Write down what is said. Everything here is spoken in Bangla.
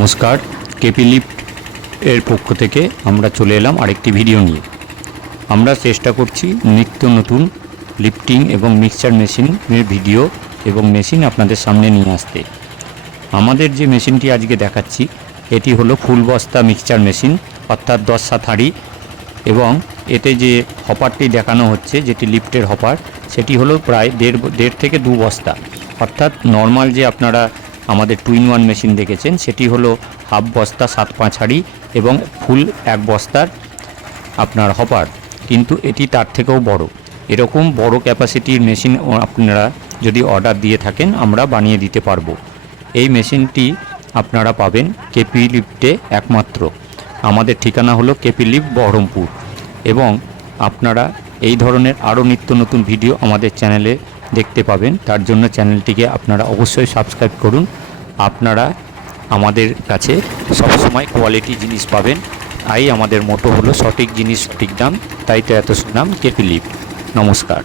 নমস্কার, কেপি লিফট এর পক্ষ থেকে আমরা চলে এলাম আরেকটি ভিডিও নিয়ে। আমরা চেষ্টা করছি নিত্য নতুন লিফটিং এবং মিক্সচার মেশিনের ভিডিও এবং মেশিন আপনাদের সামনে নিয়ে আসতে। আমাদের যে মেশিনটি আজকে দেখাচ্ছি এটি হলো ফুল বস্তা মিক্সচার মেশিন, অর্থাৎ 10 হাঁড়ি, এবং এতে যে হপারটি দেখানো হচ্ছে যেটি লিফটের হপার সেটি হলো প্রায় দেড় থেকে 2 বস্তা। অর্থাৎ নর্মাল যে আপনারা আমাদের 2-in-1 মেশিন দেখেছেন সেটি হলো হাফ বস্তা 7-5 হাঁড়ি এবং ফুল 1 বস্তার আপনার হপার, কিন্তু এটি তার থেকেও বড়। এরকম বড় ক্যাপাসিটির মেশিন আপনারা যদি অর্ডার দিয়ে থাকেন আমরা বানিয়ে দিতে পারবো। এই মেশিনটি আপনারা পাবেন কেপি লিফটে একমাত্র। আমাদের ঠিকানা হলো কেপি লিফট বহরমপুর, এবং আপনারা এই ধরনের আরও নিত্য নতুন ভিডিও আমাদের চ্যানেলে দেখতে পাবেন। তার জন্য চ্যানেলটিকে আপনারা অবশ্যই সাবস্ক্রাইব করুন। আপনারা আমাদের কাছে সবসময় কোয়ালিটি জিনিস পাবেন, তাই আমাদের মোটো হলো সঠিক জিনিস সঠিক দাম, তাই তো এত সুনাম কেপি লিফট। নমস্কার।